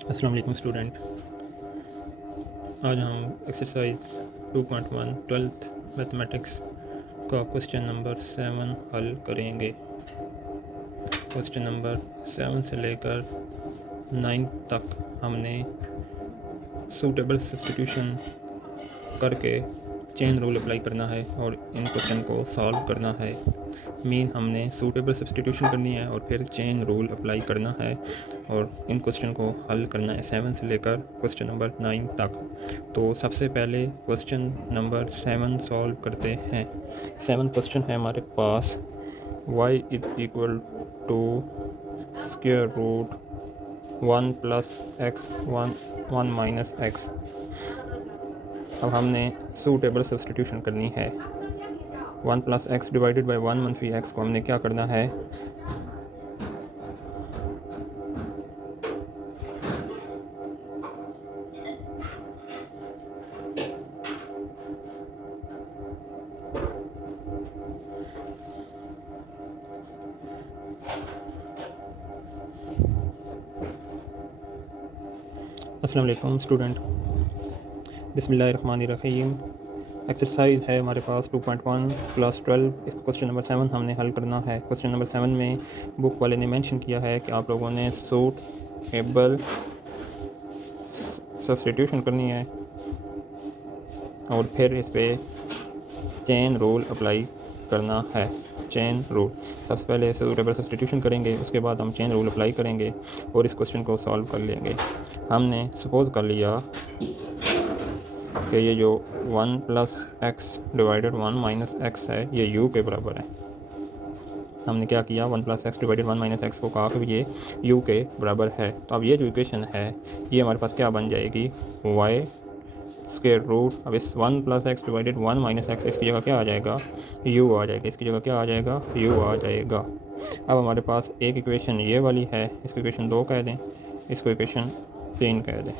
अस्सलाम वालेकुम स्टूडेंट। आज हम एक्सरसाइज 2.1 ट्वेल्थ मैथमेटिक्स का क्वेश्चन नंबर 7 हल करेंगे। क्वेश्चन नंबर 7 से लेकर 9 तक हमने सूटेबल सब्स्टिट्यूशन करके चेन रूल अप्लाई करना है और इन क्वेश्चन को सॉल्व करना है। मीन हमने सूटेबल सब्स्टिट्यूशन करनी है और फिर चेन रूल अप्लाई करना है और इन क्वेश्चन को हल करना है 7 से लेकर क्वेश्चन नंबर 9 तक। तो सबसे पहले क्वेश्चन नंबर 7 सॉल्व करते हैं। 7 क्वेश्चन है हमारे पास, y is equal to square root 1 plus x 1 minus x. अब हमने सूटेबल सब्स्टिट्यूशन करनी है। 1 प्लस एक्स डिवाइडेड बाई 1 मनफी एक्स को हमने क्या करना है, अस्सलाम वालेकुम स्टूडेंट। बिस्मिल्लाहिर्रहमानिर्रहीम। एक्सरसाइज है हमारे पास 2.1 क्लास 12। इस क्वेश्चन नंबर 7 हमने हल करना है। क्वेश्चन नंबर 7 में बुक वाले ने मेंशन किया है कि आप लोगों ने सूटेबल सब्स्टिट्यूशन करनी है और फिर इस पर चेन रूल अप्लाई करना है। चेन रूल सबसे पहले सूटेबल सब्स्टिट्यूशन करेंगे, उसके बाद हम चेन रूल अप्लाई करेंगे और इस क्वेश्चन को सॉल्व कर लेंगे। हमने सपोज कर लिया कि ये जो 1 plus x divided 1 minus x है ये u के बराबर है। हमने क्या किया, 1 plus x divided 1 minus x को कहा कि ये u के बराबर है। तो अब ये जो इक्वेशन है ये हमारे पास क्या बन जाएगी, y स्क्वायर रूट। अब इस 1 plus x divided 1 minus x, इसकी जगह क्या आ जाएगा, u आ जाएगा। इसकी जगह क्या आ जाएगा, u आ जाएगा। अब हमारे पास एक इक्वेशन ये वाली है, इसको इक्वेशन 2 कह दें, इसको इक्वेशन 3 कह दें।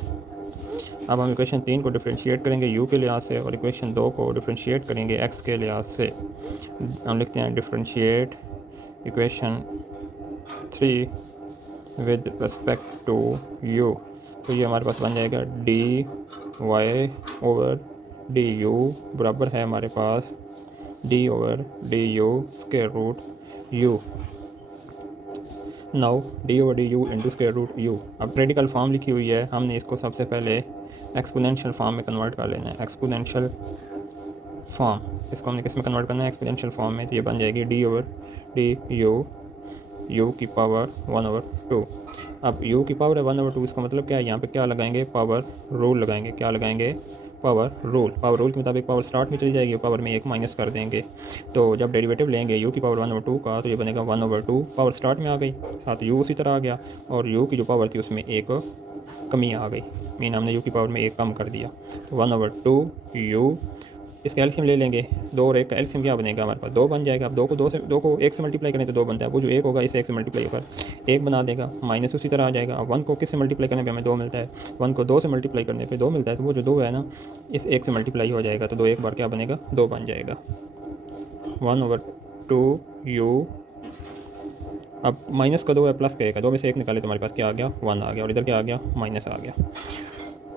अब हम इक्वेशन 3 को डिफ्रेंशिएट करेंगे u के लिहाज से और इक्वेशन 2 को डिफ्रेंशिएट करेंगे x के लिहाज से। हम लिखते हैं differentiate equation 3 with respect to u। तो ये हमारे पास बन जाएगा d y over d u बराबर है हमारे पास d over d u square root u। Now d over d u into square root u. अब रेडिकल फॉर्म लिखी हुई है, हमने इसको सबसे पहले एक्सपोनेंशियल फॉर्म में कन्वर्ट कर लेना है। एक्सपोनेंशियल फॉर्म, इसको हमने किस में कन्वर्ट करना है, एक्सपोनेंशियल फॉर्म में। तो ये बन जाएगी डी ओवर डी यू की पावर 1/2। अब u की पावर है 1/2, इसका मतलब क्या है, यहाँ पे क्या लगाएंगे, पावर रूल लगाएंगे। क्या लगाएंगे, पावर रूल। पावर रूल के मुताबिक पावर स्टार्ट में चली जाएगी, पावर में 1 माइनस कर देंगे। तो जब डेरिवेटिव लेंगे u की पावर 1/2 का तो ये बनेगा 1/2। पावर स्टार्ट में आ गई, साथ u उसी तरह आ गया और u की जो पावर थी उसमें एक कमी आ गई, मीन हमने u की पावर में 1 कम कर दिया। तो 1/2 u, इसका एल्सियम ले लेंगे, 2 और 1 का एल्सियम क्या बनेगा, हमारे पास 2 बन जाएगा। अब 2 को 1 से मल्टीप्लाई करें तो 2 बनता है, वो जो 1 होगा इसे 1 से मल्टीप्लाई कर 1 बना देगा, माइनस उसी तरह आ जाएगा। अब 1 को किस से मल्टीप्लाई करने पे हमें 2 मिलता है, 1 को 2 से मल्टीप्लाई करने पे 2 मिलता है, तो वो जो 2 है ना इस 1 से मल्टीप्लाई हो जाएगा, तो 2 एक बार क्या बनेगा, 2 बन जाएगा। 1/2 u। अब माइनस का 2 है, प्लस का 1 है, 2 में से 1 निकाले तो हमारे पास क्या आ गया, 1 आ गया और इधर क्या आ गया, माइनस आ गया।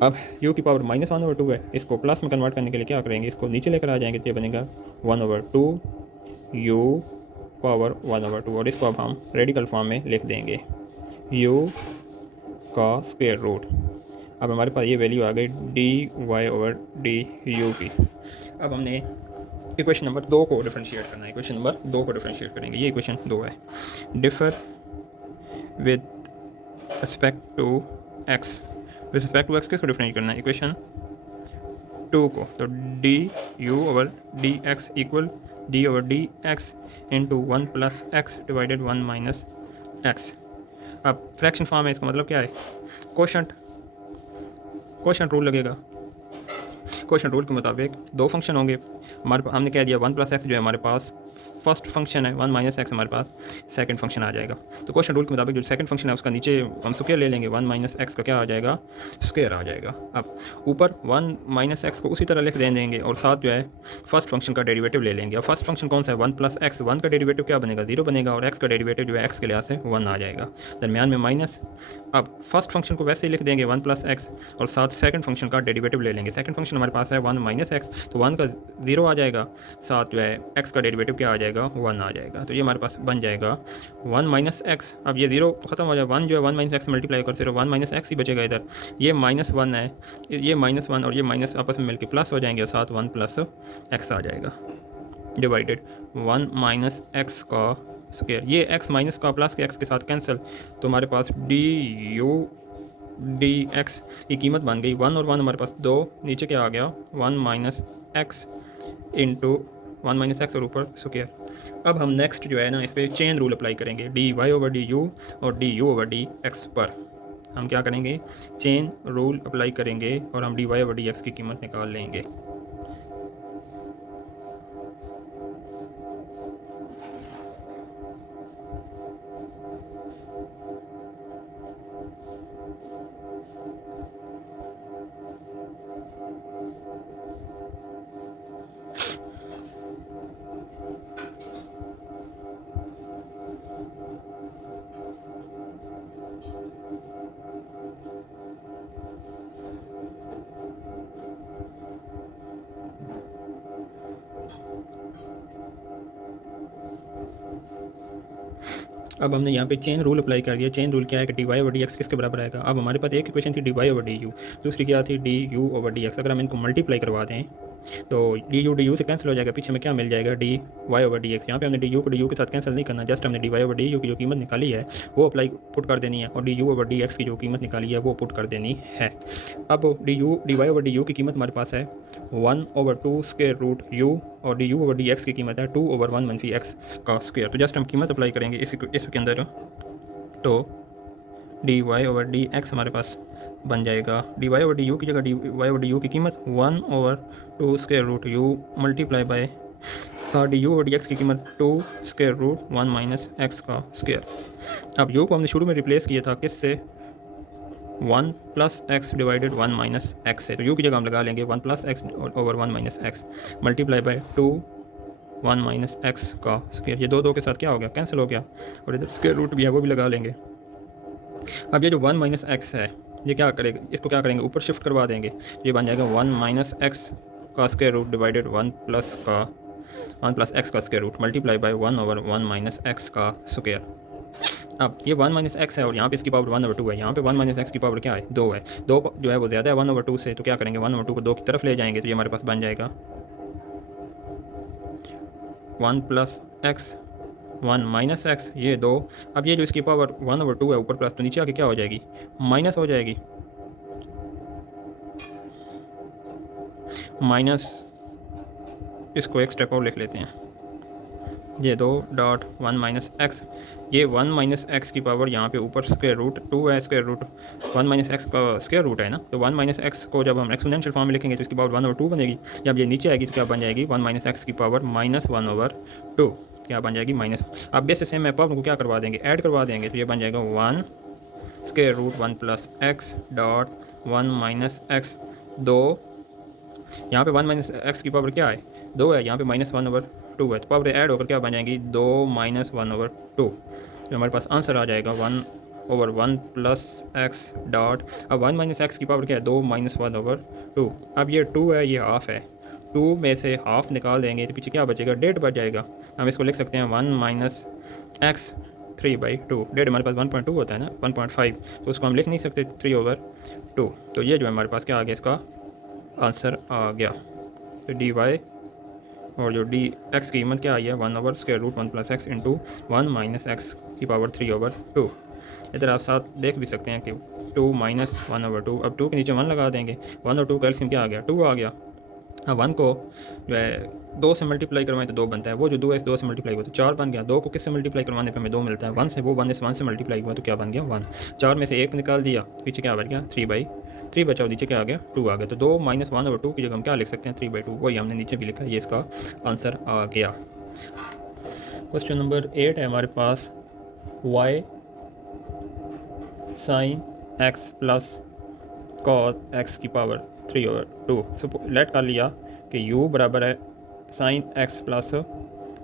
अब u की पावर -1/2 है, इसको प्लस में कन्वर्ट करने के लिए क्या करेंगे, इसको नीचे लेकर आ जाएंगे तो ये बनेगा 1/2 u पावर 1/2 और इसको अब हम रेडिकल फॉर्म में लिख देंगे u का स्क्वायर रूट। अब हमारे पास ये वैल्यू आ गई dy/dy की। अब हमने इक्वेशन नंबर 2 को डिफरेंशिएट करना है। इक्वेशन नंबर 2 को डिफरेंशिएट करेंगे, ये इक्वेशन 2 है। Differ with respect to x, with respect to x किसको डिफरेंशिएट करना है, इक्वेशन 2 को। तो d u over d x equal d over d x into 1 plus x divided 1 minus x. अब फ्रैक्शन फॉर्म है, इसका मतलब क्या है, क्वोशंट रूल लगेगा। क्वोशंट रूल के मुताबिक 2 फंक्शन होंगे हमारे पास, हमने कह दिया 1 प्लस एक्स जो है हमारे पास फर्स्ट फंक्शन है 1 माइनस एक्स, हमारे पास सेकंड फंक्शन आ जाएगा। तो क्वेश्चन रूल के मुताबिक जो सेकंड फंक्शन है उसका नीचे हम स्क्वायर ले लेंगे, 1 माइनस एक्स का क्या आ जाएगा, स्क्वायर आ जाएगा। अब ऊपर 1 माइनस एक्स को उसी तरह लिख देंगे और साथ जो है फर्स्ट फंक्शन का डेरिवेटिव ले लेंगे। और फर्स्ट फंक्शन कौन सा है, 1 प्लस एक्स, 1 का डेरिवेटिव क्या बनेगा, 0 बनेगा, और एक्स का डेरिवेटिव जो है एक्स के लिहाज से 1 आ जाएगा, दरमियान में माइनस। अब फर्स्ट फंक्शन को वैसे ही लिख देंगे 1 प्लस एक्स, और साथ सेकंड फंक्शन का डेरिवेटिव ले लेंगे। सेकंड फंक्शन हमारे पास है 1 माइनस एक्स, तो 1 का 0 आ जाएगा, साथ जो है एक्स का डेरिवेटिव क्या आ जाएगा, 1 आ जाएगा। तो ये हमारे पास बन जाएगा 1 माइनस एक्स। अब ये 0 तो खत्म हो जाएगा, 1 जो है 1 माइनस एक्स मल्टीप्लाई कर 0, 1 माइनस एक्स ही बचेगा इधर। ये -1 है, ये -1 और ये माइनस आपस में मिलकर प्लस हो जाएंगे, और साथ 1 प्लस एक्स आ जाएगा, डिवाइडेड 1 माइनस एक्स का स्क्वायर। ये एक्स माइनस का प्लस के एक्स के साथ कैंसिल, तो हमारे पास डी एक्स की कीमत बन गई 1 और 1 हमारे पास 2, नीचे क्या आ गया 1 minus x into 1 minus x और ऊपर स्क्वायर। अब हम नेक्स्ट जो है ना इस पर चेन रूल अप्लाई करेंगे, d y over d u और d u over d x पर हम क्या करेंगे, चेन रूल अप्लाई करेंगे और हम d y over d x की कीमत निकाल लेंगे। अब हमने यहाँ पे चेन रूल अप्लाई कर दिया। चेन रूल क्या है कि d y over d x किसके बराबर आएगा। अब हमारे पास एक इक्वेशन थी d y over d u, दूसरी क्या थी d u over d x. अगर हम इनको मल्टीप्लाई करवा दें तो डी यू से कैंसिल हो जाएगा, पीछे में क्या मिल जाएगा d y over d x. यहाँ पे हमने डी यू को डी यू के साथ कैंसिल नहीं करना, जस्ट हमने d y over d u की जो कीमत निकाली है वो अप्लाई पुट कर देनी है, और d u over d x की जो कीमत निकाली है वो पुट कर देनी है। अब d y over d u की कीमत हमारे पास है 1/2 स्क्वायर रूट यू, और d u over d x की कीमत है 2/1 मनफी एक्स का स्क्वायर। तो जस्ट हम कीमत अप्लाई करेंगे इसके अंदर, तो d y over d x हमारे पास बन जाएगा, d y over d u की जगह d y over d u की कीमत 1/2 square root u multiply by साथ d u over d x की कीमत 2 स्क्वायर रूट 1 माइनस एक्स का स्क्वायर। अब यू को हमने शुरू में रिप्लेस किया था किससे, 1 plus x divided 1 minus x से, तो यू की जगह हम लगा लेंगे 1 plus x over 1 minus x multiply bye 2 1 minus x का स्क्वायर। ये दो के साथ क्या हो गया, कैंसिल हो गया, और इधर स्क्वायर रूट भी है वो भी लगा लेंगे। अब ये जो 1 माइनस एक्स है ये क्या करेगा, इसको क्या करेंगे ऊपर शिफ्ट करवा देंगे, ये बन जाएगा 1 माइनस एक्स का square root divided 1 plus x का square root multiply by 1/1 minus x का स्क्वायर। अब ये 1 माइनस एक्स है और यहाँ पे इसकी पावर 1/2 है, यहाँ पे 1 माइनस एक्स की पावर क्या है 2 है, 2 जो है वो ज़्यादा है 1/2 से, तो क्या करेंगे 1/2 को 2 की तरफ ले जाएंगे, तो ये हमारे पास बन जाएगा 1 प्लस एक्स 1 माइनस एक्स, ये 2। अब ये जो इसकी पावर 1/2 है ऊपर प्लस, तो नीचे आके क्या हो जाएगी, माइनस हो जाएगी, माइनस इसको एक स्टेप और लिख लेते हैं, ये 2.1 माइनस एक्स, ये 1 माइनस एक्स की पावर यहाँ पे ऊपर स्क्वायर रूट 2 है, स्क्वायर रूट 1 माइनस एक्स का स्क्वायर रूट है ना, तो 1 माइनस एक्स को जब हम एक्सपोनेंशियल फॉर्म में लिखेंगे तो इसकी पावर 1/2 बनेगी। जब ये नीचे आएगी तो क्या बन जाएगी, 1 माइनस एक्स की पावर -1/2 क्या बन जाएगी माइनस। अब बेस सेम है, पावर को क्या करवा देंगे, ऐड करवा देंगे, तो ये बन जाएगा 1 square root 1 plus x dot 1 minus x 2, यहाँ पे 1 माइनस एक्स की पावर क्या है 2 है, यहाँ पे -1/2 है, तो पावर ऐड होकर क्या बन जाएगी 2 - 1/2, तो हमारे पास आंसर आ जाएगा 1/1 प्लस एक्स डॉट, अब 1 माइनस एक्स की पावर क्या है 2 - 1/2। अब ये 2 है ये हाफ है, 2 में से हाफ निकाल देंगे तो पीछे क्या बचेगा, 1.5 बच जाएगा। हम इसको लिख सकते हैं 1 माइनस एक्स 3/2, 1.5 हमारे पास 1.2 होता है ना 1.5, तो उसको हम लिख नहीं सकते 3/2, तो ये जो है हमारे पास क्या आ गया, इसका आंसर आ गया। तो डी वाई और जो डी एक्स की कीमत क्या आई है 1/√1 plus x into 1 minus x की पावर 3/2। इधर आप साथ देख भी सकते हैं कि 2 - 1/2, अब 2 के नीचे 1 लगा देंगे, 1 और 2 का एलसीएम क्या आ गया 2 आ गया। अब 1 को जो है 2 से मल्टीप्लाई करवाएं तो 2 बनता है, वो जो 2 है 2 से मल्टीप्लाई हुआ तो 4 बन गया। 2 को किससे मल्टीप्लाई करवाने पे हमें 2 मिलता है 1 से, वो 1 से मल्टीप्लाई हुआ तो क्या बन गया 1, 4 में से 1 निकाल दिया, पीछे क्या बच गया 3/3 बचा, नीचे क्या आ गया 2 आ गया, तो 2 - 1/2 की जगह हम क्या लिख सकते हैं 3/2, वही हमने नीचे भी लिखा है, ये इसका आंसर आ गया। क्वेश्चन नंबर 8 है हमारे पास, y sine x plus cos x की पावर 3/2। सो लेट कर लिया कि u बराबर है sine x plus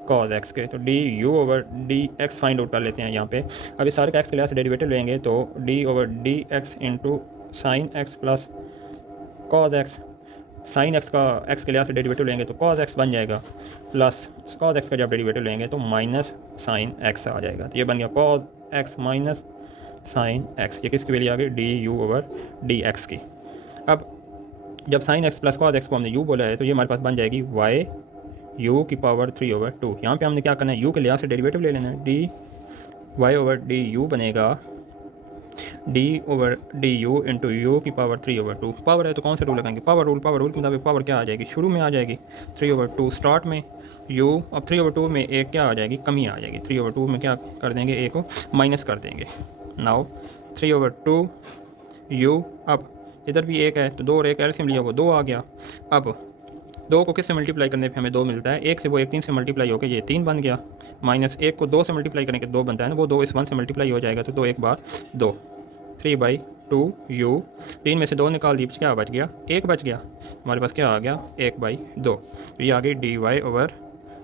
cos x के, तो d u over d x find out कर लेते हैं यहाँ पे। अब इस सारे का x के लिहाज से डेरिवेटिव लेंगे तो d over d x into sine x plus cos x, sine x का x के लिहाज से डेरिवेटिव लेंगे तो कॉस एक्स बन जाएगा, प्लस कॉस एक्स का जब डेरिवेटिव लेंगे तो माइनस साइन एक्स आ जाएगा। तो ये बन गया cos x minus sine x. ये किसकी वैल्यू आ गई, D u over d x की। अब जब sign x plus cos x को हमने यू बोला है तो ये हमारे पास बन जाएगी वाई यू की पावर 3/2। यहाँ पे हमने क्या करना है, यू के लिहाज से डेरिवेटिव ले लेना है, d y over d u बनेगा d over d u into u की पावर 3/2। पावर है तो कौन सा रूल लगाएंगे, पावर रूल के मुताबिक पावर क्या आ जाएगी, शुरू में आ जाएगी 3/2 स्टार्ट में यू, अब 3/2 में एक क्या आ जाएगी, कमी आ जाएगी, 3/2 में क्या कर देंगे, एक को माइनस कर देंगे। नाउ 3/2 यू, अब इधर भी एक है तो 2 और एक एलसीएम लिया वो 2 आ गया। अब 2 को किस से मल्टीप्लाई करने पे हमें 2 मिलता है, 1 से वो 1 3 से मल्टीप्लाई होकर ये 3 बन गया, माइनस 1 को 2 से मल्टीप्लाई करने के 2 बनता है ना, वो 2 इस 1 से मल्टीप्लाई हो जाएगा तो 2 एक बार 2, 3/2 यू, 3 में से 2 निकाल दी, क्या बच गया, 1 बच गया, हमारे पास क्या आ गया 1/2। तो ये आ गई d y over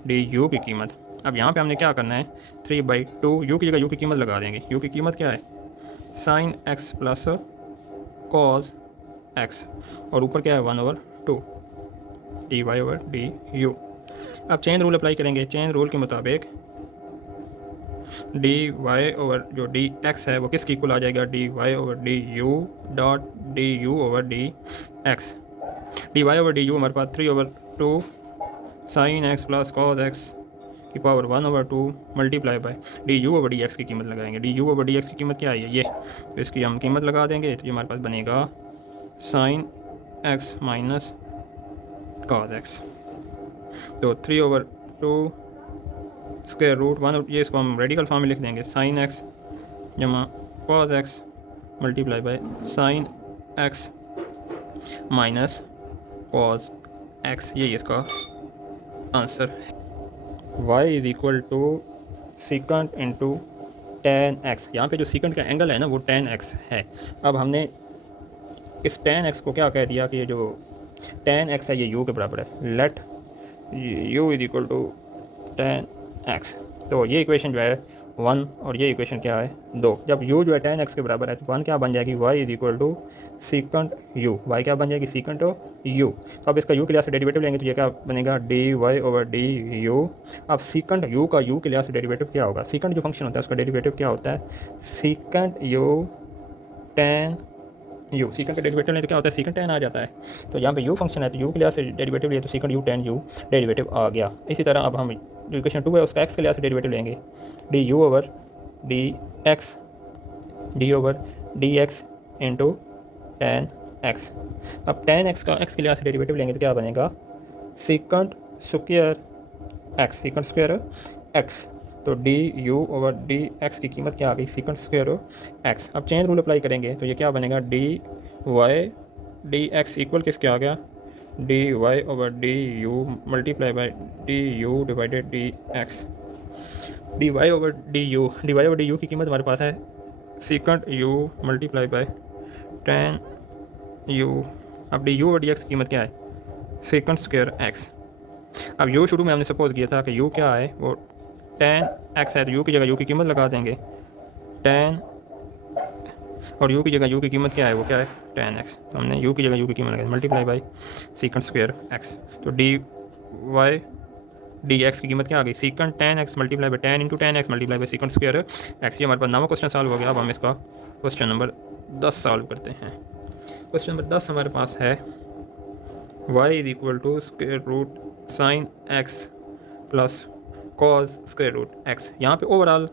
d u की कीमत। अब यहाँ पे हमने क्या करना है, 3/2 यू की जगह यू की कीमत लगा देंगे, यू की कीमत क्या है, sine x plus cos x, और ऊपर क्या है 1/2 d y over d u. अब चेन रूल अप्लाई करेंगे, चेन रूल के मुताबिक डी वाई ओवर जो डी एक्स है वो किसकी इक्वल आ जाएगा, d y over d u dot d u over d x. D y over d u हमारे पास 3/2 sine x plus cos x की power 1/2 multiply by d u over d x की कीमत लगाएंगे। D u over d x की कीमत क्या है, ये, तो इसकी हम कीमत लगा देंगे तो ये हमारे पास बनेगा sign x minus cos x, तो 3/2 स्क्वायर रूट 1, ये इसको हम रेडिकल फॉर्म में लिख देंगे, साइन एक्स जमा cos x multiply by sine x minus cos x, ये इसका answer. y is equal to secant into tan x, यहाँ पे जो सीकेंट का एंगल है ना वो 10x है। अब हमने इस 10x को क्या कह दिया कि ये जो 10x है ये u के बराबर है, let u is equal to 10x। तो ये इक्वेशन जो है 1 और ये इक्वेशन क्या है 2। जब u जो है 10x के बराबर है तो 1 क्या बन जाएगी, y is equal to secant u, y क्या बन जाएगी सीकेंट u। तो अब इसका u के लिहाज से डेरिवेटिव लेंगे तो ये क्या बनेगा, d y over d u. अब सीकेंट u का u के लिहाज से डेरिवेटिव क्या होगा, सीकेंट जो फंक्शन होता है उसका डेरिवेटिव क्या होता है, secant u ten u, secant का डेरिवेटिव लें तो क्या होता है, सीकेंट 10 आ जाता है। तो यहाँ पे u फंक्शन है तो u के लिहाज से डेरिवेटिव लिए तो सीकेंट u 10u डेरिवेटिव आ गया। इसी तरह अब हम जो इक्वेशन 2 है उसका x के लिहाज से डेरिवेटिव लेंगे, D u over D over d x into 10x। अब 10x का x के लिहाज से डेरिवेटिव लेंगे तो क्या बनेगा, secant square x, secant square x, तो d u over d x की कीमत क्या आ गई, सीकेंट स्क्वायर एक्स। अब चेन रूल अप्लाई करेंगे तो ये क्या बनेगा, d y d x equal किसके आ गया, d y over d u multiply by d u divided d x. D y over d u की कीमत हमारे पास है secant you multiply bye 10u। अब D u over d x की कीमत क्या है, सीकेंट स्क्वायर एक्स। अब u शुरू में हमने सपोज किया था कि u क्या है, वो 10x है तो u की जगह u की कीमत लगा देंगे 10, और u की जगह u की कीमत क्या है, वो क्या है 10x, तो हमने u की जगह u की कीमत लगाई multiply by secant square x। तो डी वाई डी एक्स की कीमत क्या आ गई, secant 10x multiply by 10 into 10x multiply by secant square x. ये हमारे पास 9वां क्वेश्चन सॉल्व हो गया। अब हम इसका क्वेश्चन नंबर 10 सॉल्व करते हैं। क्वेश्चन नंबर 10 हमारे पास है y is equal to square root sine x plus cos square root x. यहाँ पे ओवरऑल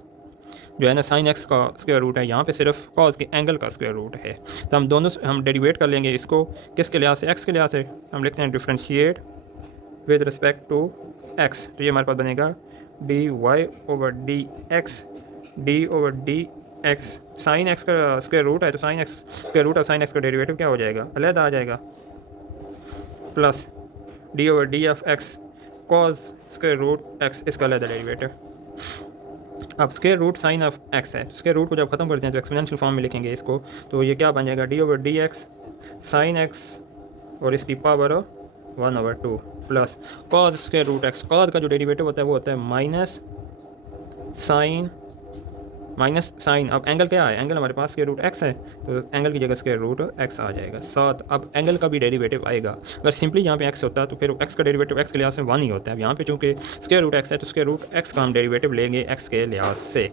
जो है ना साइन एक्स का स्क्वायर रूट है, यहाँ पे सिर्फ कॉज के एंगल का स्क्वायर रूट है। तो हम दोनों हम डेरिवेट कर लेंगे इसको किसके लिहाज से, एक्स के लिहाज से। हम लिखते हैं differentiate with respect to x, तो ये हमारे पास बनेगा d y over d x, d over d x. Sine x का स्क्वायर रूट है तो साइन एक्स स्क्वायर रूट और साइन एक्स का डेरिवेटिव क्या हो जाएगा, अलग आ जाएगा, plus d over d of x cos square root x, इसका अलग डेरिवेटिव। अब square root sine of x है, स्क्वायर रूट को जब खत्म करते हैं तो एक्सपोनेंशियल फॉर्म में लिखेंगे इसको, तो ये क्या बन जाएगा d/dx साइन एक्स और इसकी power 1/2 plus cos square root x. Cos का जो डेरिवेटिव होता है वो होता है माइनस साइन। अब एंगल क्या है, एंगल हमारे पास स्क्वायर रूट एक्स है, तो एंगल की जगह स्क्वायर रूट एक्स आ जाएगा साथ। अब एंगल का भी डेरिवेटिव आएगा, अगर सिंपली यहाँ पे एक्स होता तो फिर एक्स का डेरिवेटिव एक्स के लिहाज से 1 ही होता है। अब यहाँ पे चूंकि स्क्वायर रूट एक्स है तो स्क्वायर रूट एक्स का हम डेरिवेटिव लेंगे एक्स के लिहाज से।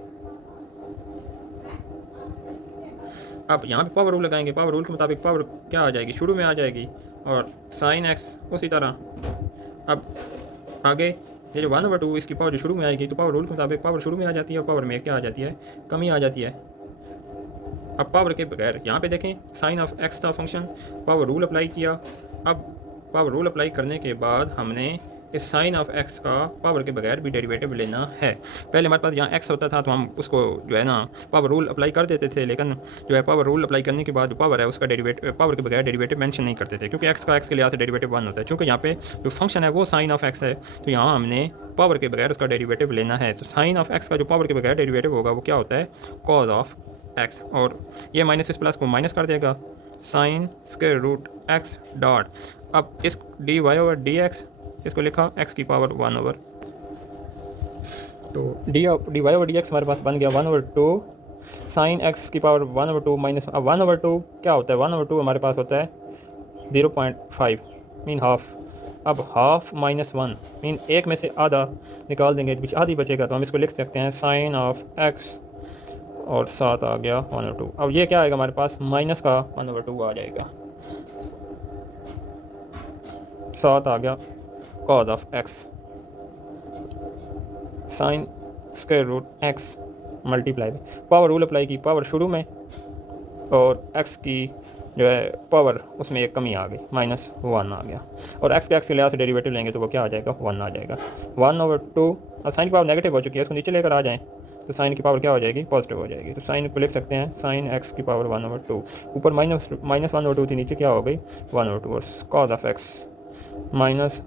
अब यहाँ पे पावर रूल लगाएंगे, पावर रूल के मुताबिक पावर क्या आ जाएगी, शुरू में आ जाएगी, और साइन एक्स उसी तरह। अब आगे ये जो 1/2 इसकी पावर जो शुरू में आएगी, तो पावर रूल के मुताबिक पावर शुरू में आ जाती है और पावर में क्या आ जाती है, कमी आ जाती है। अब पावर के बगैर यहाँ पे देखें साइन ऑफ एक्स था फंक्शन, पावर रूल अप्लाई किया। अब पावर रूल अप्लाई करने के बाद हमने इस साइन ऑफ एक्स का पावर के बगैर भी डेरिवेटिव लेना है। पहले हमारे पास यहाँ एक्स होता था तो हम उसको जो है ना पावर रूल अप्लाई कर देते थे, लेकिन जो है पावर रूल अप्लाई करने के बाद जो पावर है उसका डेरिवेटिव पावर के बगैर डेरिवेटिव मेंशन नहीं करते थे, क्योंकि एक्स का एक्स के लिहाज से डेरिवेटिव 1 होता है। चूँकि यहाँ पे जो फंक्शन है वो साइन ऑफ एक्स है, तो यहाँ हमने पावर के बगैर उसका डेरिवेटिव लेना है। तो साइन ऑफ एक्स का जो पावर के बगैर डेरिवेटिव होगा वो क्या होता है, कॉज ऑफ एक्स, और ये माइनस इस प्लस को माइनस कर देगा, sine square root x dot. अब इस dy/dx इसको लिखा x की पावर 1/, तो dy/dx हमारे पास बन गया 1/2 साइन x की पावर 1/2 माइनस। अब 1/2 क्या होता है, 1/2 हमारे पास होता है 0.5 मीन हाफ। अब हाफ माइनस 1 मीन एक में से आधा निकाल देंगे, आधी बचेगा, तो हम इसको लिख सकते हैं साइन ऑफ x और साथ आ गया 1/2। अब ये क्या आएगा हमारे पास, माइनस का 1/2 आ जाएगा, साथ आ गया cos of x sine square root x multiply power rule apply की, पावर शुरू में और एक्स की जो है पावर उसमें एक कमी आ गई, -1 आ गया, और एक्स के लिहाज से डेरिवेटिव लेंगे तो वो क्या आ जाएगा, 1 आ जाएगा 1/2। अब साइन की पावर नेगेटिव हो चुकी है, इसको नीचे लेकर आ जाएं तो साइन की पावर क्या हो जाएगी, पॉजिटिव हो जाएगी। तो साइन को लिख सकते हैं साइन एक्स की पावर 1/2, ऊपर -1/2 थी, नीचे क्या हो गई 1/2, और cos of x minus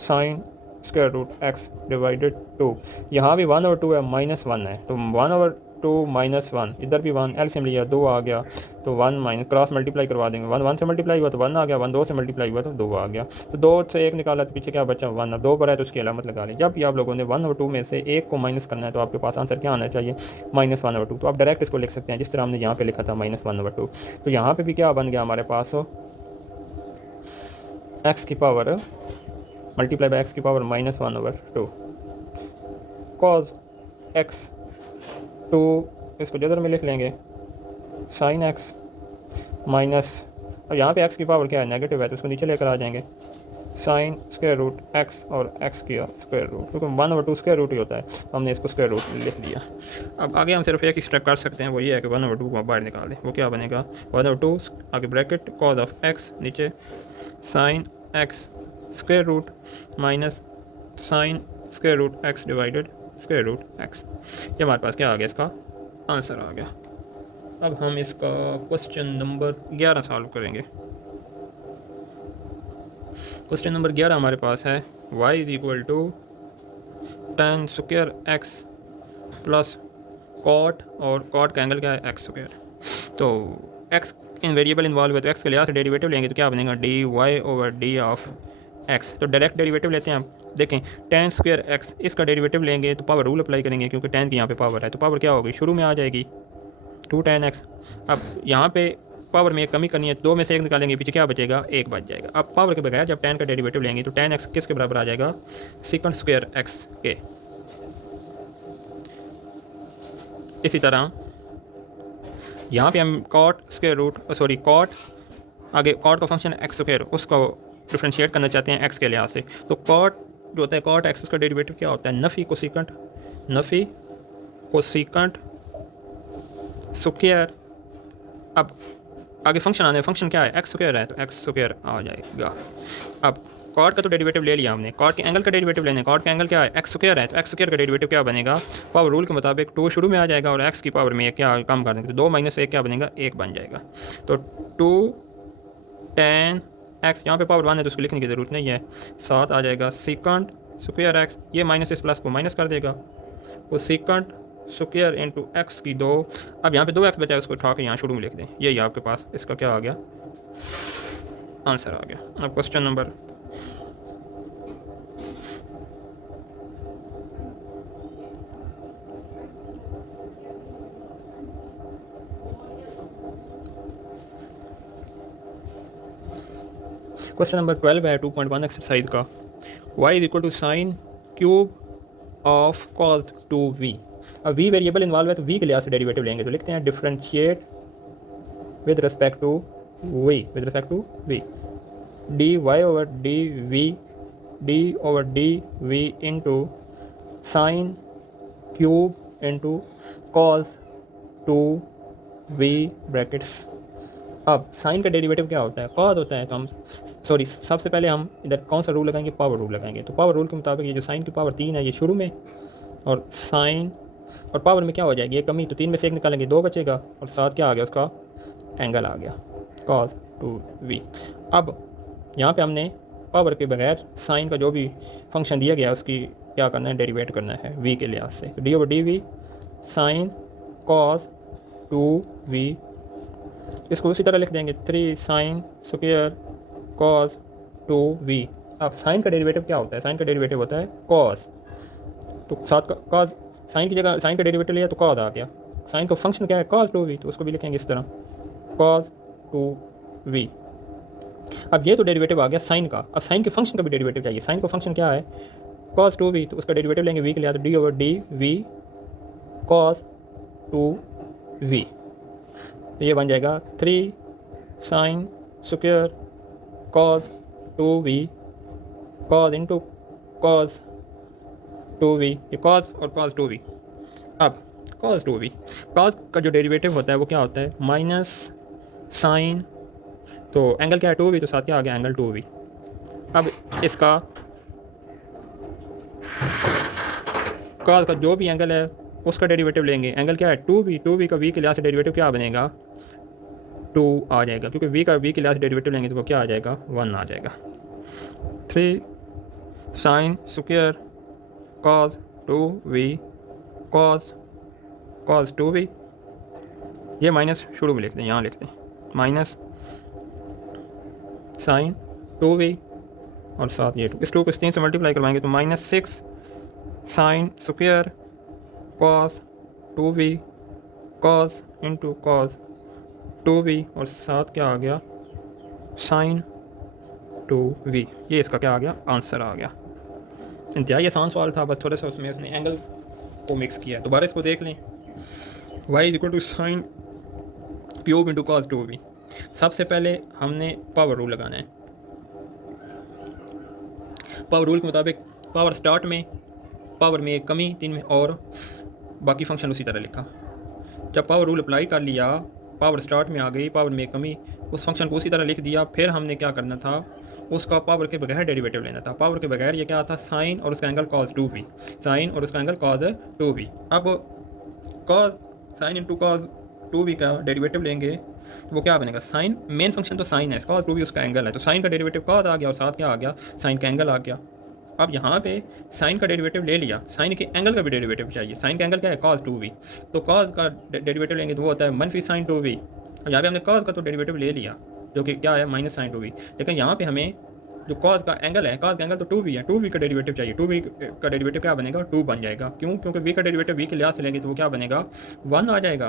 sine square root x divided 2। यहाँ भी 1/2 है, -1 है, तो 1/2 -1, इधर भी 1 एलसीएम लिया 2 आ गया, तो 1 माइनस क्रॉस मल्टीप्लाई करवा देंगे, 1 1 से मल्टीप्लाई हुआ तो 1 आ गया, 1 2 से मल्टीप्लाई हुआ तो 2 आ गया, तो 2 से 1 निकाला तो पीछे क्या बचा 1। अब 2 पर है तो उसकी अलामत लगा लें। जब भी आप लोगों ने 1/2 में से 1 को माइनस करना है तो आपके पास आंसर क्या आना चाहिए, -1/2। तो आप डायरेक्ट इसको लिख सकते हैं जिस तरह हमने यहाँ पे लिखा था -1/2। तो यहाँ पे भी क्या बन गया हमारे पास, एक्स की पावर मल्टीप्लाई बाय एक्स की पावर -1/2 कॉज एक्स 2, इसको जदर में लिख लेंगे साइन एक्स माइनस, अब यहाँ पे एक्स की पावर क्या है, नेगेटिव है, तो उसको नीचे लेकर आ जाएंगे साइन स्क्वायर रूट एक्स और एक्स किया स्क्वायर रूट, क्योंकि 1/2 स्क्वायर रूट ही होता है, तो हमने इसको स्क्वायर रूट लिख दिया। अब आगे हम सिर्फ एक ही स्टेप कर सकते हैं, वो ये है कि 1/2 को बाहर निकाल दें, वो क्या बनेगा 1/2 आगे ब्रैकेट कॉज ऑफ एक्स नीचे sine x square root minus sine square root x divided square root x. ये हमारे पास क्या आ गया, इसका आंसर आ गया। अब हम इसका क्वेश्चन नंबर 11 सॉल्व करेंगे। क्वेश्चन नंबर 11 हमारे पास है y = tan square x plus cot, और कॉट का एंगल क्या है x²। तो x इन वेरिएबल इन्वॉल्व है, तो x के लिहाज से डेरिवेटिव लेंगे तो क्या बनेगा dy/d ऑफ x। तो डायरेक्ट डेरिवेटिव लेते हैं हम, देखें tan स्क्वायर x, इसका डेरिवेटिव लेंगे तो पावर रूल अप्लाई करेंगे, क्योंकि tan की यहाँ पे पावर है, तो पावर क्या होगी, शुरू में आ जाएगी 2 tan x। अब यहाँ पे पावर में एक कमी करनी है, 2 में से 1 निकालेंगे, पीछे क्या बचेगा 1 बच जाएगा। अब पावर के बगैर जब tan का डेरिवेटिव लेंगे तो tan x किसके बराबर आ जाएगा, सेकंड स्क्वायर x के। इसी तरह यहाँ पे हम कॉट स्क्वायर रूट कॉट आगे कॉट का फंक्शन x², उसको डिफ्रेंशिएट करना चाहते हैं x के लिहाज से, तो कॉट जो होता है कॉट x उसका डेरिवेटिव क्या होता है, नफ़ी कोसिकंट स्क्वायर। अब आगे फंक्शन आने, फंक्शन क्या है x² है, तो x² आ जाएगा। अब कॉट का तो डेरिवेटिव ले लिया हमने, कॉट के एंगल का डेरिवेटिव लेने, कॉट का एंगल क्या है x² है, तो x² का डेरिवेटिव क्या बनेगा, पावर रूल के मुताबिक 2 शुरू में आ जाएगा और x की पावर में क्या कम कर देंगे, तो 2 - 1 क्या बनेगा 1 बन जाएगा। तो 2 tan x, यहाँ पे पावर 1 है तो उसको लिखने की ज़रूरत नहीं है, साथ आ जाएगा सेकंड स्क्वायर x, ये माइनस इस प्लस को माइनस कर देगा, वो सीकंट स्क्वायर इंटू एक्स की 2। अब यहाँ पे 2x बचा है, उसको उठा के यहाँ शुरू में लिख दें। यही आपके पास इसका क्या आ गया, आंसर आ गया। अब क्वेश्चन नंबर क्वेश्चन नंबर 12 है 2.1 एक्सरसाइज का। y is equal to sine cube of cos 2v। अब v वेरिएबल इन्वॉल्व है तो v के लिहाज से डेरिवेटिव लेंगे, तो लिखते हैं differentiate with respect to v dy over dv into sine cube into cos 2v brackets. अब साइन का डेरिवेटिव क्या होता है, कॉस होता है। तो हम सबसे पहले हम इधर कौन सा रूल लगाएंगे, पावर रूल लगाएंगे। तो पावर रूल के मुताबिक ये जो साइन की पावर 3 है ये शुरू में, और साइन और पावर में क्या हो जाएगी, ये कमी, तो 3 में से 1 निकालेंगे 2 बचेगा, और साथ क्या आ गया, उसका एंगल आ गया cos 2v। अब यहाँ पे हमने पावर के बगैर साइन का जो भी फंक्शन दिया गया उसकी क्या करना है, डेरिवेट करना है v के लिहाज से। तो d over d v sine cos 2v, इसको उसी तरह लिख देंगे 3 साइन स्क्वायर cos 2v। अब साइन का डेरिवेटिव क्या होता है, साइन का डेरिवेटिव होता है cos, तो साथ का cos, साइन की जगह साइन का डेरिवेटिव लिया तो cos आ गया। साइन का फंक्शन क्या है cos 2v, तो उसको भी लिखेंगे इस तरह cos 2v। अब ये तो डेरिवेटिव आ गया साइन का। अब साइन के फंक्शन का भी डेरिवेटिव चाहिए। साइन का फंक्शन क्या है cos 2v, तो उसका डेरिवेटिव लेंगे v के लिए, तो d over d v cos 2v। तो ये बन जाएगा 3 sine square cos 2v cos into cos 2v, ये cos और cos 2v। अब cos 2v, cos का जो डेरिवेटिव होता है वो क्या होता है, माइनस साइन, तो एंगल क्या है 2v, तो साथ क्या आ गया एंगल 2v। अब इसका cos का जो भी एंगल है उसका डेरिवेटिव लेंगे। एंगल क्या है 2v का v के लिहाज से डेरिवेटिव क्या बनेगा 2 आ जाएगा, क्योंकि v का v के लिहाज से डेरिवेटिव लेंगे तो वो क्या आ जाएगा 1 आ जाएगा। 3 sine square cos 2v cos 2v, ये माइनस शुरू में लिखते हैं, यहाँ लिखते हैं माइनस साइन 2v और साथ ये 2, इस 2 को 3 से मल्टीप्लाई करवाएंगे तो minus 6 sign square cos 2v cos into cos 2v और साथ क्या आ गया साइन 2v। ये इसका क्या आ गया, आंसर आ गया। इंतहाई आसान सवाल था, बस थोड़ा सा उसमें उसने एंगल को मिक्स किया। दोबारा इसको देख लें, y is equal to sine cube into cos 2v। सबसे पहले हमने पावर रूल लगाना है। पावर रूल के मुताबिक पावर स्टार्ट में, पावर में एक कमी 3 में, और बाकी फंक्शन उसी तरह लिखा। जब पावर रूल अप्लाई कर लिया, पावर स्टार्ट में आ गई, पावर में कमी, उस फंक्शन को उसी तरह लिख दिया। फिर हमने क्या करना था, उसका पावर के बगैर डेरिवेटिव लेना था। पावर के बगैर ये क्या था, साइन और उसका एंगल cos 2v, साइन और उसका एंगल cos 2v। अब cos sine into cos 2v का डेरिवेटिव लेंगे तो वो क्या बनेगा, साइन, मेन फंक्शन तो साइन है, cos 2v उसका एंगल है, तो साइन का डेरिवेटिव cos आ गया और साथ क्या आ गया, साइन का एंगल आ गया। अब यहाँ पे साइन का डेरिवेटिव ले लिया, साइन के एंगल का भी डेरिवेटिव चाहिए। साइन का एंगल क्या है cos 2v, तो cos का डेरिवेटिव लेंगे तो वो होता है मनफी साइन 2v। अब यहाँ पे हमने cos का तो डेरिवेटिव ले लिया जो कि क्या है माइनस साइन 2v, लेकिन यहाँ पे हमें जो cos का एंगल है, cos का एंगल तो 2v है, 2v का डेरिवेटिव चाहिए। 2v का डेरिवेटिव क्या बनेगा, 2 बन जाएगा। क्यों, क्योंकि v का डेरिवेटिव v के लिहाज से लेंगे तो वो क्या बनेगा 1 आ जाएगा,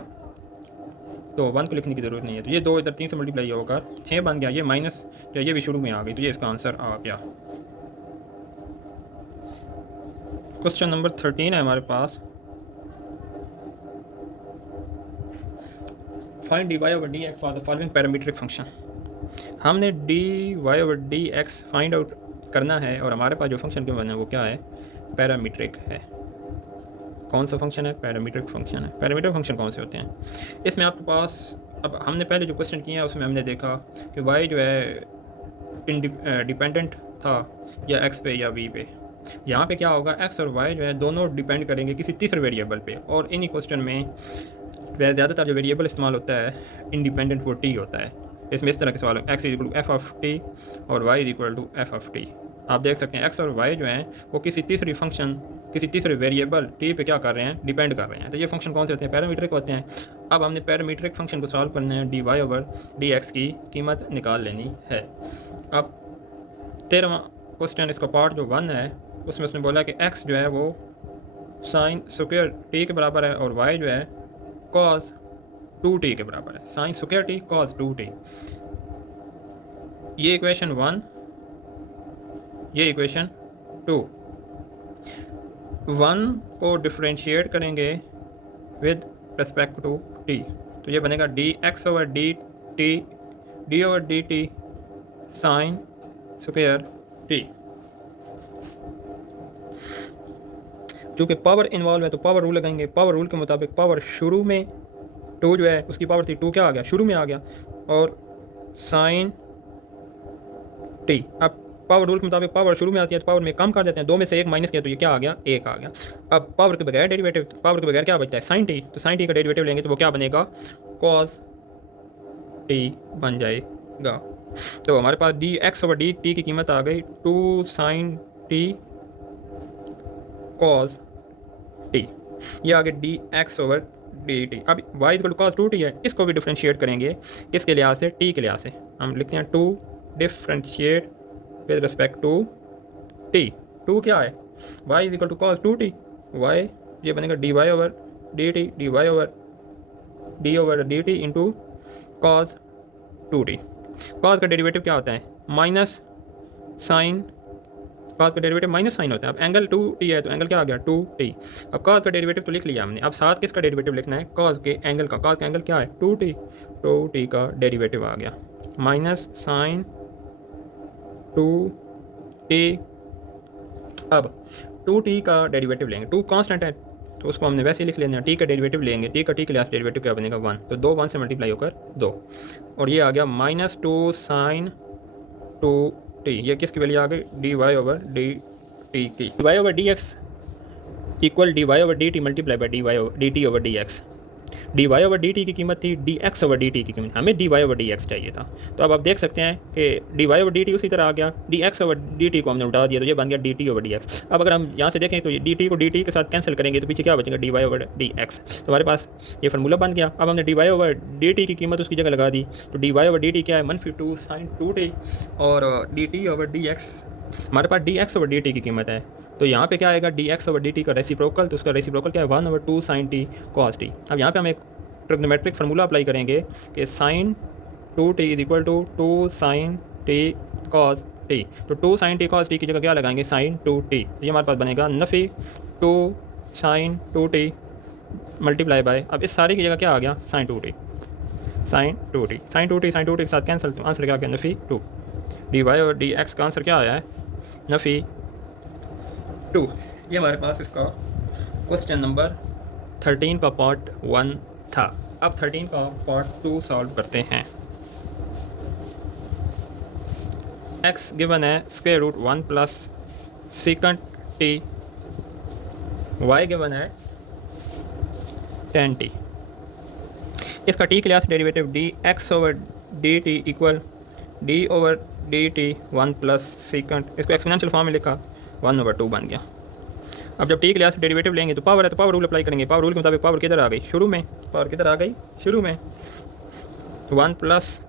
तो 1 को लिखने की ज़रूरत नहीं है। तो ये 2 इधर 3 से मल्टीप्लाई होकर 6 बन गया, ये माइनस जो ये भी शुरू में आ गई, तो ये इसका आंसर आ गया। क्वेश्चन नंबर 13 है हमारे पास, find dy over dx for the following parametric function. हमने dy over dx find out करना है, और हमारे पास जो फंक्शन के बना है वो क्या है, पैरामीट्रिक है। कौन सा फंक्शन है, पैरामीट्रिक फंक्शन है। पैरामीट्रिक फंक्शन कौन से होते हैं, इसमें आपके पास, अब हमने पहले जो क्वेश्चन किए हैं उसमें हमने देखा कि y जो है डिपेंडेंट था या x पे या v पे। यहाँ पे क्या होगा, x और y जो है दोनों डिपेंड करेंगे किसी तीसरे वेरिएबल पे, और इन्हीं क्वेश्चन में ज़्यादातर जो वेरिएबल इस्तेमाल होता है इंडिपेंडेंट वो t होता है। इसमें इस तरह के सवाल x is equal to f of t और y is equal to f of t. आप देख सकते हैं x और y जो हैं वो किसी तीसरी फंक्शन किसी तीसरे वेरिएबल टी पे क्या कर रहे हैं, डिपेंड कर रहे हैं। तो ये फंक्शन कौन से होते हैं, पैरामीट्रिक होते हैं। अब हमने पैरामीट्रिक फंक्शन को सॉल्व करना है, d y over d x की कीमत निकाल लेनी है। अब 13वां क्वेश्चन, इसका पार्ट जो 1 है उसमें उसने बोला कि एक्स जो है वो साइन स्क्वायर टी के बराबर है और वाई जो है कॉस 2t के बराबर है, sine square T cos 2t। ये इक्वेशन 1, ये इक्वेशन 2। 1 को डिफ्रेंशिएट करेंगे विद रिस्पेक्ट टू t, तो ये बनेगा D x over d t D over d T sine square T. चूँकि पावर इन्वॉल्व है तो पावर रूल लगाएंगे। पावर रूल के मुताबिक पावर शुरू में 2 जो है उसकी पावर थी 2, क्या आ गया, शुरू में आ गया, और साइन टी। अब पावर रूल के मुताबिक पावर शुरू में आती है तो पावर में कम कर देते हैं, 2 में से 1 माइनस किया तो ये क्या आ गया, 1 आ गया। अब पावर के बगैर डेरिवेटिव, पावर के बगैर क्या बचता है, साइन टी। तो साइन टी का डेरिवेटिव लेंगे तो वो क्या बनेगा, कॉस टी बन जाएगा। तो हमारे पास d x over d t की कीमत आ गई 2 साइन टी कॉस टी। ये आ गया d x over d t. अब y equal to cos 2t है, इसको भी डिफ्रेंशिएट करेंगे किसके लिहाज से, टी के लिहाज से। हम लिखते हैं 2 differentiate with respect to t. 2 क्या है, y is equal to cos 2t, y ये बनेगा d y over d t, d y over d t into cos 2t। Cos का डेरिवेटिव क्या होता है, माइनस साइन, कॉस का डेरिवेटिव माइनस साइन होता है। अब एंगल 2t है तो एंगल क्या आ गया, 2t। अब कॉस का डेरिवेटिव तो लिख लिया हमने, अब साथ किसका डेरिवेटिव लिखना है, कॉस के एंगल का। कॉस का एंगल क्या है, 2t का डेरिवेटिव आ गया माइनस साइन 2t। अब 2t का डेरिवेटिव लेंगे, 2 कांस्टेंट है तो उसको हमने वैसे ही लिख लेना है, t का डेरिवेटिव लेंगे, t के लिए डेरिवेटिव क्या बनेगा 1, तो 2 1 से मल्टीप्लाई होकर 2, और ये आ गया माइनस 2 साइन 2t। ये किसकी वैल्यू आ गई, d y over d t की। D y over d x equal d y over d t multiply by d y over d t over d x. D y over d t की कीमत थी d x over d t की कीमत, हमें d y over d x चाहिए था। तो अब आप देख सकते हैं कि d y over d t उसी तरह आ गया, d x over d t को हमने उल्टा दिया तो ये बन गया d t over d x. अब अगर हम यहाँ से देखें तो डी टी को डी टी के साथ कैंसिल करेंगे तो पीछे क्या बचेगा, d y over d x. तो हमारे पास ये फार्मूला बन गया। अब हमने d y over d t की कीमत उसकी जगह लगा दी, तो d y over d t क्या है, 1/2 साइन 2t, और d t over d x, हमारे पास d x over d t की कीमत है। तो यहाँ पे क्या आएगा, d x over d t का रेसिप्रोकल, तो उसका रेसिप्रोकल क्या है, 1/2 साइन टी कॉस टी। अब यहाँ पे हम एक ट्रिग्नोमेट्रिक फार्मूला अप्लाई करेंगे कि sine 2t is equal to 2 sine t cos t. तो 2 साइन टी कॉस टी की जगह क्या लगाएंगे, साइन 2t। ये हमारे पास बनेगा नफ़ी 2 साइन 2t मल्टीप्लाई बाय, अब इस सारे की जगह क्या आ गया, sign 2t, sign 2t, sign 2t, sign 2t के साथ कैंसिल, तो आंसर क्या आ गया, नफ़ी 2। डी वाई और डी एक्स का आंसर क्या आया है, नफ़ी 2। ये हमारे पास इसका क्वेश्चन नंबर 13 का पार्ट 1 था। अब 13 का पार्ट 2 सॉल्व करते हैं। x गिवन है square root 1 plus sec t, y given है 10t। इसका t के लिहाज से डेरिवेटिव d x over d t equal d over d t 1 plus sec, इसको एक्सपोनेंशियल फॉर्म में लिखा 1/2 बन गया। अब जब टी के लिहाज से डेरिवेटिव लेंगे तो पावर है तो पावर रूल अप्लाई करेंगे। पावर रूल के मुताबिक पावर किधर आ गई, शुरू में, पावर किधर आ गई, शुरू में, 1 प्लस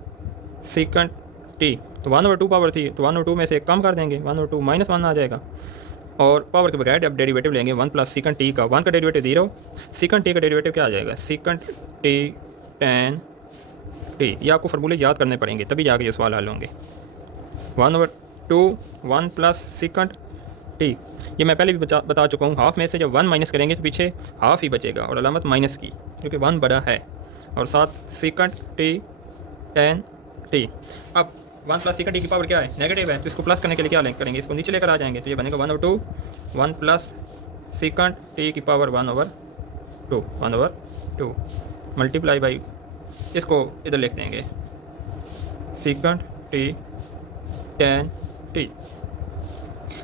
सेकंड टी, तो 1/2 पावर थी तो 1/2 में से कम कर देंगे, 1/2 माइनस 1 आ जाएगा। और पावर के बगैर अब डेरिवेटिव लेंगे 1 प्लस सेकंड टी का, 1 का डेरिवेटिव 0, सेकंड टी का डेरिवेटिव क्या आ जाएगा, सेकंड टी टेन टी। ये आपको फार्मूले याद करने पड़ेंगे तभी जाके ये सवाल हल होंगे। 1/2 1 प्लस सेकंड टी, ये मैं पहले भी बता चुका हूँ, हाफ में से जब 1 माइनस करेंगे तो पीछे हाफ ही बचेगा और अलामत माइनस की, क्योंकि 1 बड़ा है, और साथ सेकंड टी 10t। अब 1 प्लस सेकंड टी की पावर क्या है, नेगेटिव है, तो इसको प्लस करने के लिए क्या करेंगे, इसको नीचे लेकर आ जाएंगे, तो ये बनेगा 1/2 1 प्लस सेकंड टी की पावर 1/2 मल्टीप्लाई बाई, इसको इधर लिख देंगे सेकंड टी 10t।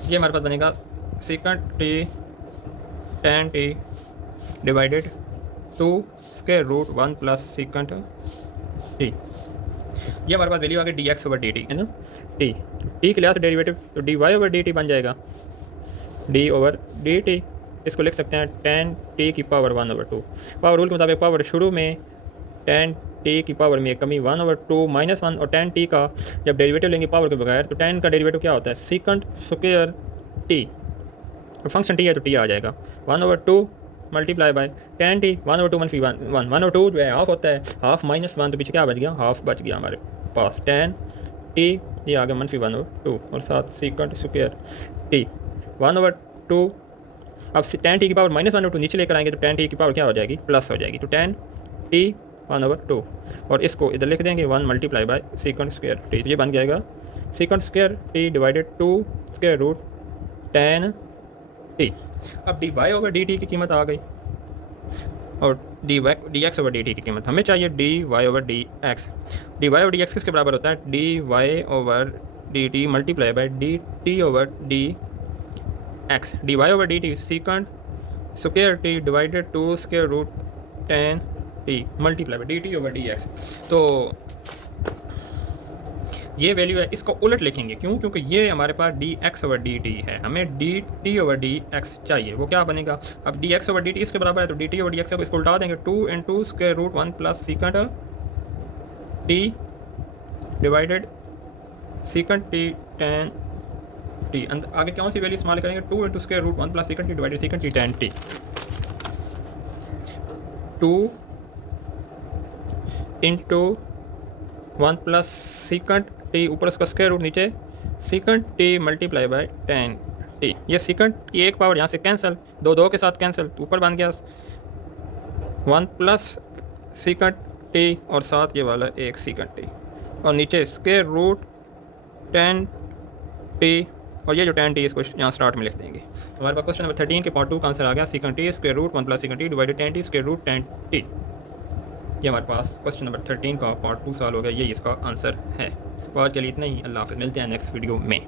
ये हमारे पास बनेगा sec t 10t divided 2 square root 1 plus second t. ये हमारे पास वैल्यू आ गई d x over d t, है ना, टी के लिहाज से डेरिवेटिव, तो d y over d t बन जाएगा डी ओवर डी टी इसको लिख सकते हैं टेन टी की पावर 1/2। पावर रूल के मुताबिक पावर शुरू में टेन टी की पावर में कमी 1/2 -1, और टेन टी का जब डेरिवेटिव लेंगे पावर के बगैर तो टेन का डेरिवेटिव क्या होता है, सेकंड स्क्वायर टी। तो फंक्शन टी है तो टी आ जाएगा 1/2 मल्टीप्लाई बाय टेन टी 1/2 -1 1/2 जो है हाफ होता है, हाफ -1 तो पीछे क्या बच गया, हाफ बच गया हमारे पास। टेन टी ये आ गया -1/2 और साथ सेकंड स्क्वायर टी 1/2। अब टेन टी की पावर -1/2 नीचे लेकर आएंगे तो टेन टी की पावर क्या हो जाएगी, प्लस हो जाएगी। तो टेन टी 1/2 और इसको इधर लिख देंगे 1 multiply by second square t, तो ये बन जाएगा second square t divided 2 square root tan t. अब d y over d t की कीमत आ गई और d x over d t की कीमत हमें चाहिए d y over d x. D y over d x किसके बराबर होता है, d y over d t multiply by d t over d x. D y over d t sec square t divided 2 square root tan t multiply by d t over d x. तो ये value है, इसको उलट लिखेंगे क्यों, क्योंकि ये हमारे पास d x over d t है, हमें d t over d x चाहिए। वो क्या बनेगा, अब d x over d t इसके बराबर है तो d t over d x को इसको उल्टा देंगे 2 × square root 1 plus second t divided second t tan t. आगे कौन सी वैल्यू इस्तेमाल करेंगे, 2 × square root 1 plus second t divided second t tan T. 2 × 1 plus second T ऊपर उसका स्क्वायर रूट नीचे second T multiply by ten t. ये second की एक पावर यहाँ से कैंसिल, दो के साथ कैंसिल, ऊपर बन गया 1 प्लस सेकंड टी और साथ ये वाला एक सेकंड टी और नीचे स्क्वायर रूट टेन टी और ये जो टेन टी इसको यहाँ स्टार्ट में लिख देंगे। हमारे पास क्वेश्चन नंबर 13 के पार्ट 2 का आंसर आ गया sec t square root 1 plus second t divided tan t square root tan t. ये हमारे पास क्वेश्चन नंबर 13 का पार्ट 2 सॉल्व हो गया, ये इसका आंसर है। तो आज के लिए इतना ही, अल्लाह हाफ़िज़, मिलते हैं नेक्स्ट वीडियो में।